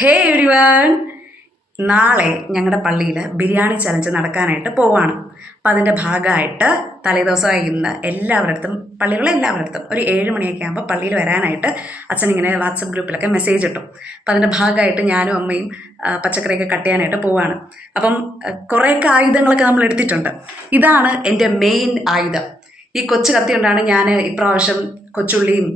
ഹേ everyone, നാളെ ഞങ്ങളുടെ പള്ളിയിൽ ബിരിയാണി ചലഞ്ച് നടക്കാനായിട്ട് പോവാണ്. അപ്പം അതിൻ്റെ ഭാഗമായിട്ട് തലേദിവസമായി ഇന്ന് എല്ലാവരുടെ അടുത്തും പള്ളിയിലുള്ള എല്ലാവരുടെ അടുത്തും ഒരു 7 മണിയൊക്കെ ആകുമ്പോൾ പള്ളിയിൽ വരാനായിട്ട് അച്ഛൻ ഇങ്ങനെ വാട്സപ്പ് ഗ്രൂപ്പിലൊക്കെ മെസ്സേജ് ഇട്ടു. അപ്പം അതിൻ്റെ ഭാഗമായിട്ട് ഞാനും അമ്മയും പച്ചക്കറിയൊക്കെ കട്ട് ചെയ്യാനായിട്ട് പോവാണ്. അപ്പം കുറേയൊക്കെ ആയുധങ്ങളൊക്കെ നമ്മൾ എടുത്തിട്ടുണ്ട്. ഇതാണ് എൻ്റെ മെയിൻ ആയുധം. ഈ കൊച്ചു കത്തി കൊണ്ടാണ് ഞാൻ ഇപ്രാവശ്യം കൊച്ചുള്ളിയും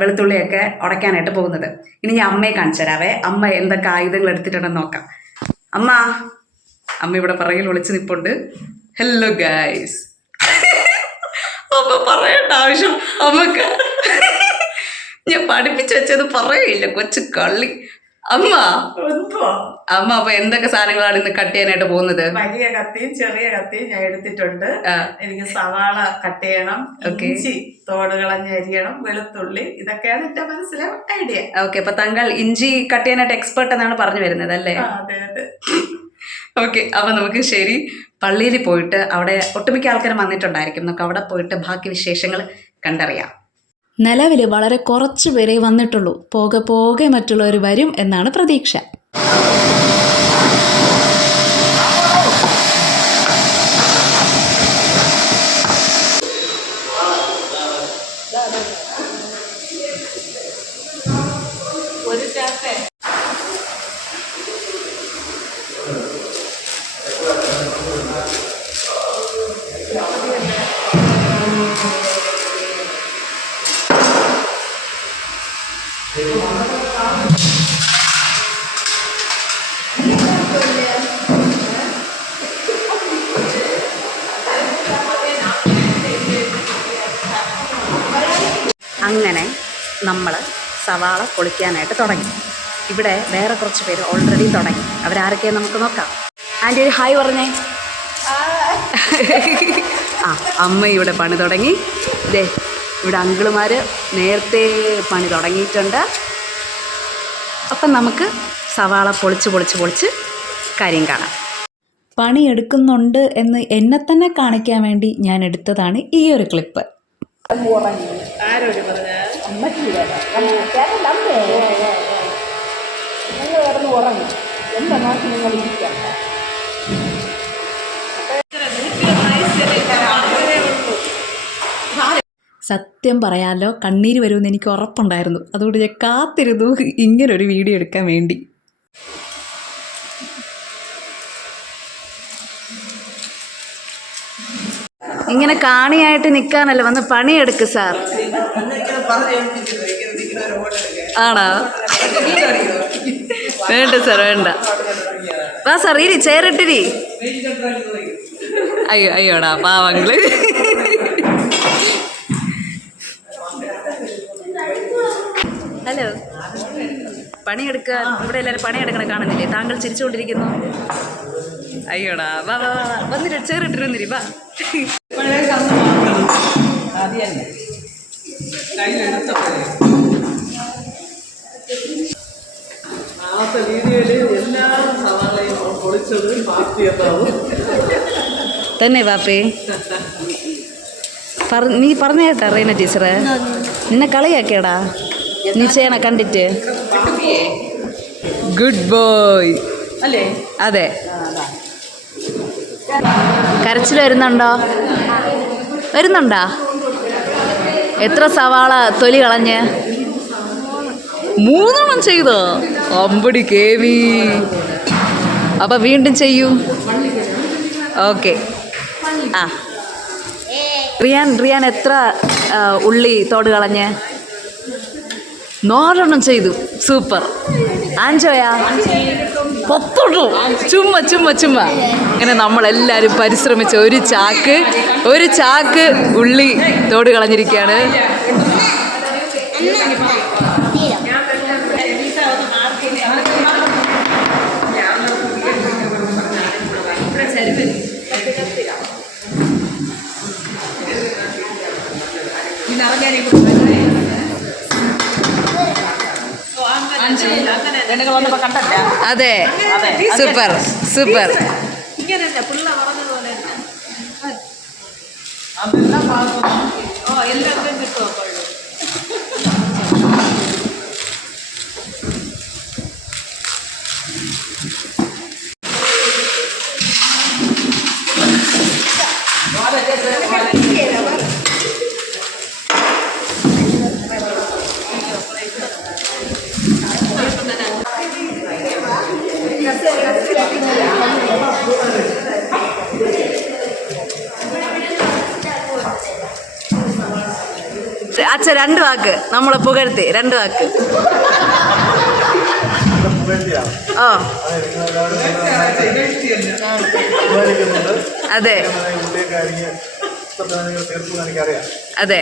വെളുത്തുള്ളിയൊക്കെ ഉടയ്ക്കാനായിട്ട് പോകുന്നത്. ഇനി ഞാൻ അമ്മയെ കാണിച്ചു തരാവേ, അമ്മ എന്തൊക്കെ ആയുധങ്ങൾ എടുത്തിട്ടുണ്ടെന്ന് നോക്കാം. അമ്മ ഇവിടെ പറയിൽ ഒളിച്ച് നിൽപ്പുണ്ട്. Hello guys. അമ്മ പറയേണ്ട ആവശ്യം അമ്മക്ക് ഞാൻ പഠിപ്പിച്ചു വെച്ചത് പറയില്ല, കൊച്ചു കള്ളി. അമ്മ അപ്പൊ എന്തൊക്കെ സാധനങ്ങളാണ് ഇന്ന് കട്ട് ചെയ്യാനായിട്ട് പോകുന്നത്? വലിയ കത്തിയും ചെറിയ കത്തിയും ഞാൻ എടുത്തിട്ടുണ്ട്. എനിക്ക് സവാള കട്ട് ചെയ്യണം, ഇഞ്ചി തോട് കളഞ്ഞ് അരിയണം, വെളുത്തുള്ളി, ഇതൊക്കെയാണ് എന്റെ മനസ്സിലെ ഐഡിയ. ഓക്കെ, അപ്പൊ താങ്കൾ ഇഞ്ചി കട്ട് ചെയ്യാനായിട്ട് എക്സ്പേർട്ട് എന്നാണ് പറഞ്ഞു വരുന്നത് അല്ലേ? അതെ അതെ. ഓക്കെ, അപ്പൊ നമുക്ക് ശരി പള്ളിയിൽ പോയിട്ട് അവിടെ ഒട്ടുമിക്ക ആൾക്കാരും വന്നിട്ടുണ്ടായിരിക്കും. നമുക്ക് അവിടെ പോയിട്ട് ബാക്കി വിശേഷങ്ങൾ കണ്ടറിയാം. നിലവിൽ വളരെ കുറച്ച് പേരേ വന്നിട്ടുള്ളൂ. പോകെ പോകെ മറ്റുള്ളവർ വരും എന്നാണ് പ്രതീക്ഷ. അങ്ങനെ നമ്മൾ സവാള പൊളിക്കാനായിട്ട് തുടങ്ങി. ഇവിടെ വേറെ കുറച്ച് പേര് ഓൾറെഡി തുടങ്ങി. അവരാരൊക്കെയാണ് നമുക്ക് നോക്കാം. ആൻറ്റി ഒരു ഹായ് പറഞ്ഞേ. അമ്മ ഇവിടെ പണി തുടങ്ങി. ദേ ഇവിടെ അങ്കിളുമാർ നേരത്തെ പണി തുടങ്ങിയിട്ടുണ്ട്. അപ്പം നമുക്ക് സവാള പൊളിച്ച് കാര്യം കാണാം. പണിയെടുക്കുന്നുണ്ട് എന്ന് എന്നെ തന്നെ കാണിക്കാൻ വേണ്ടി ഞാൻ എടുത്തതാണ് ഈ ഒരു ക്ലിപ്പ്. സത്യം പറയാലോ, കണ്ണീര് വരുമെന്ന് എനിക്ക് ഉറപ്പുണ്ടായിരുന്നു. അതുകൊണ്ട് ഞാൻ കാത്തിരുന്നു ഇങ്ങനൊരു വീഡിയോ എടുക്കാൻ വേണ്ടി. ഇങ്ങനെ കാണിയായിട്ട് നിൽക്കാനല്ല വന്ന് പണിയെടുക്ക് സാർ. ആണോ? വേണ്ട സാർ, വേണ്ട. വാ സാർ, ഇരി, ചേറിട്ടിരി. അയ്യോടാ പാവങ്ങള്. ഹലോ, പണിയെടുക്കാൻ ഇവിടെ എല്ലാവരും പണിയെടുക്കണ കാണുന്നില്ലേ? താങ്കൾ ചിരിച്ചുകൊണ്ടിരിക്കുന്നു. അയ്യോടാ, വാ വാ വാ, വന്നിട്ട് ചേറിട്ടിട്ട് വന്നിരി, വാ. തന്നെ ബാപ്പേ, നീ പറഞ്ഞ കേട്ടാ റീന ടീച്ചറ് നിന്നെ കളിയാക്കിയടാ നീ ചെയ്യണ കണ്ടിട്ട്. ഗുഡ് ബോയ് അല്ലേ? അതെ. കരച്ചിൽ വരുന്നുണ്ടോ? എത്ര സവാള തൊലി കളഞ്ഞ്? 3 ചെയ്തോ? അമ്പടി കേവി. അപ്പം വീണ്ടും ചെയ്യൂ. ഓക്കെ. റിയാൻ എത്ര ഉള്ളി തോട് കളഞ്ഞ്? 4 ചെയ്തു. സൂപ്പർ. ആഞ്ചോയാ 10. ചുമ്മാ അങ്ങനെ നമ്മളെല്ലാവരും പരിശ്രമിച്ച് ഒരു ചാക്ക് ഉള്ളി തോട് കളഞ്ഞിരിക്കുകയാണ്. അതെ, സൂപ്പർ. അച്ഛ 2 വാക്ക് നമ്മളെ പുകഴ്ത്തി 2 വാക്ക്. ഓ അതെ അതെ.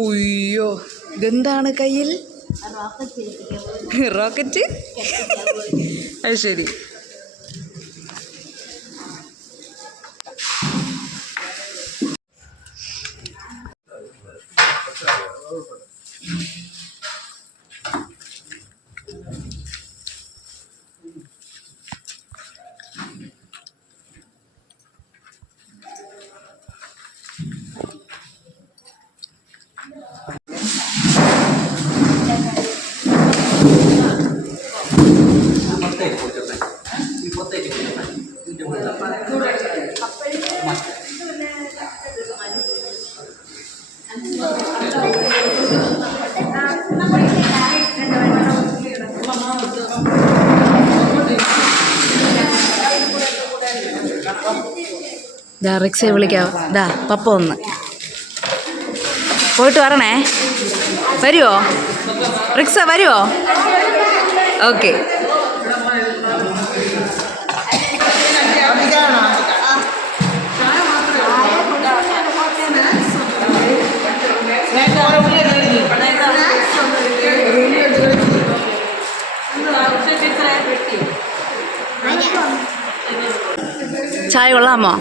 ഉയ്യോ ഇതെന്താണ് കയ്യിൽ? റോക്കറ്റ്. അത് ശരി. റിക്സയെ വിളിക്കാം. ദാ പപ്പ ഒന്ന് പോയിട്ട് വരണേ. വരുമോ റിക്സ? വരുമോ? ഓക്കെ. ചായ കൊള്ളാമോ?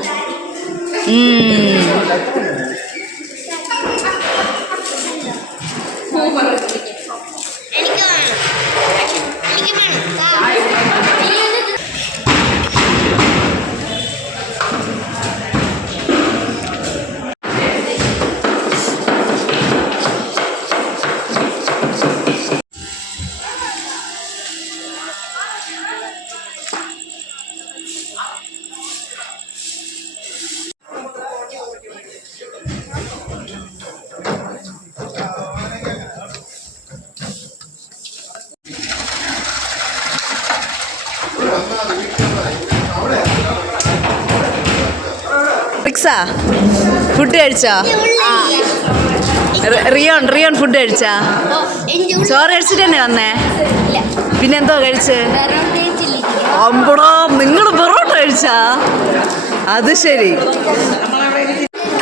റിക്സ ഫുഡ് കഴിച്ചോ? റിയോൺ ഫുഡ് കഴിച്ചാ? ചോറ് കഴിച്ചിട്ട് തന്നെ വന്നേ? പിന്നെന്തോ കഴിച്ച്? അമ്പടോ നിങ്ങൾ പൊറോട്ട കഴിച്ചാ? അത് ശരി.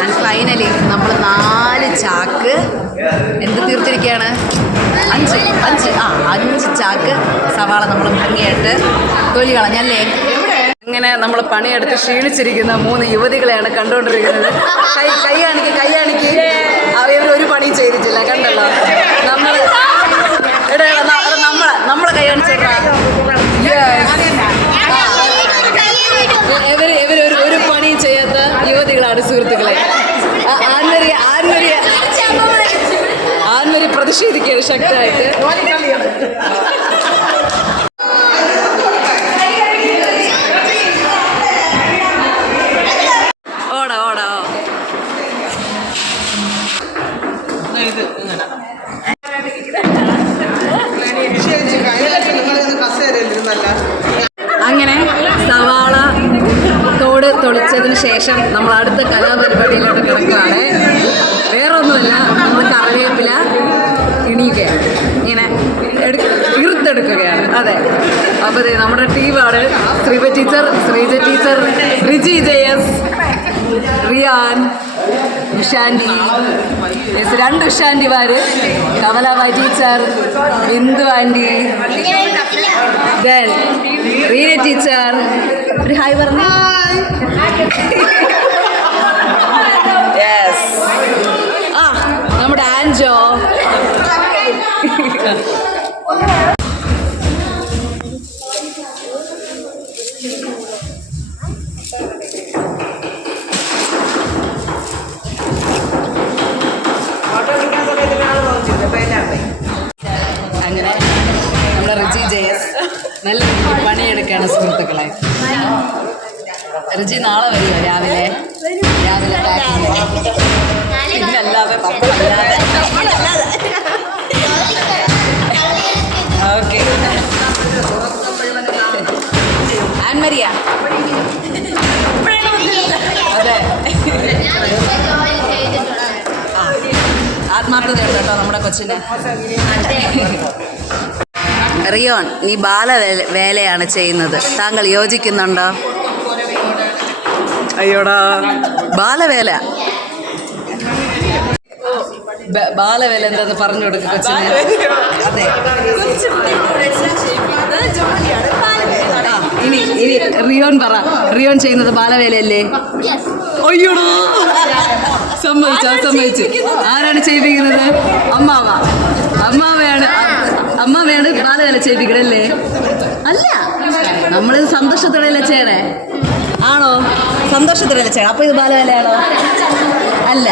ആൻഡ് ഫൈനലി നമ്മൾ 4 ചാക്ക് എന്ത് തീർത്തിരിക്കുകയാണ്? 5 ചാക്ക് സവാള നമ്മൾ ഭംഗിയായിട്ട് തൊലി കളഞ്ഞല്ലേ. ഇങ്ങനെ നമ്മൾ പണിയെടുത്ത് ക്ഷീണിച്ചിരിക്കുന്ന 3 യുവതികളെയാണ് കണ്ടുകൊണ്ടിരിക്കുന്നത്. കൈ കാണിക്ക്. അവർ ഒരു പണിയും ചെയ്തിട്ടില്ല, കണ്ടല്ലോ. നമ്മളെ കൈ കാണിച്ചേക്കാ. ഒരു പണിയും ചെയ്യാത്ത യുവതികളാണ് സുഹൃത്തുക്കളെ. ആൺവരി പ്രതിഷേധിക്കുകയാണ് ശക്തമായിട്ട്. അങ്ങനെ സവാള തോട് തൊളിച്ചതിന് ശേഷം നമ്മൾ അടുത്ത കലാപരിപാടിയിലോട്ട് കിടക്കുകയാണ്. വേറെ ഒന്നുമല്ല, നമ്മൾ കറിവേപ്പില ഇണിയുകയാണ്, ഇങ്ങനെ ഇറുത്തെടുക്കുകയാണ്. അതെ, അപ്പോൾ നമ്മുടെ ടീമാണ് Sreepa teacher, Sreeja teacher, Riji JS, Riyan, Usha aunty, 2 ഉഷാൻഡിമാര്, Kamalabai teacher, Bindu aunty, Reena teacher. ഒരു ഹായ് പറഞ്ഞു. യെസ്. നമ്മുടെ ആൻജോ. നമ്മുടെ റിജി ജയസ് നല്ല രീതിയിൽ പണിയെടുക്കുകയാണ് സുഹൃത്തുക്കളെ. റിജി നാളെ വരുമോ രാവിലെ ഇതിനല്ലാതെ നമ്മളല്ലാതെ ഓക്കെ. ആൻമരിയ അതെ ആത്മാർത്ഥതയുണ്ട് കേട്ടോ നമ്മുടെ കൊച്ചിന്. റിയോൺ, നീ ബാലവേലയാണ് ചെയ്യുന്നത്, താങ്കൾ യോജിക്കുന്നുണ്ടോ? അയ്യോടാ, ബാലവേല ബാലവേല എന്താന്ന് പറഞ്ഞു കൊടുക്കും കൊച്ചിന്. അതെ, ഇനി റിയോൺ പറ, റിയോൺ ചെയ്യുന്നത് ബാലവേലയല്ലേ? അയ്യോടാ, സമ്മതിച്ചു. ആരാണ് ചെയ്യിപ്പിക്കുന്നത്? അമ്മാവയാണ് ബാലവേല ചെയ്യിപ്പിക്കണല്ലേ? അല്ല, നമ്മളിത് സന്തോഷത്തോടെയല്ലേ ചെയ്യണേ? ആണോ? സന്തോഷത്തോടെയല്ലേ ചെയ്യണം. അപ്പൊ ഇത് ബാലവേലയാണോ? അല്ല.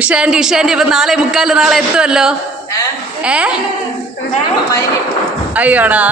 ഉഷാൻറ്റി ഇപ്പൊ 4:45 നാളെ എത്തുമല്ലോ. അയ്യോടാ.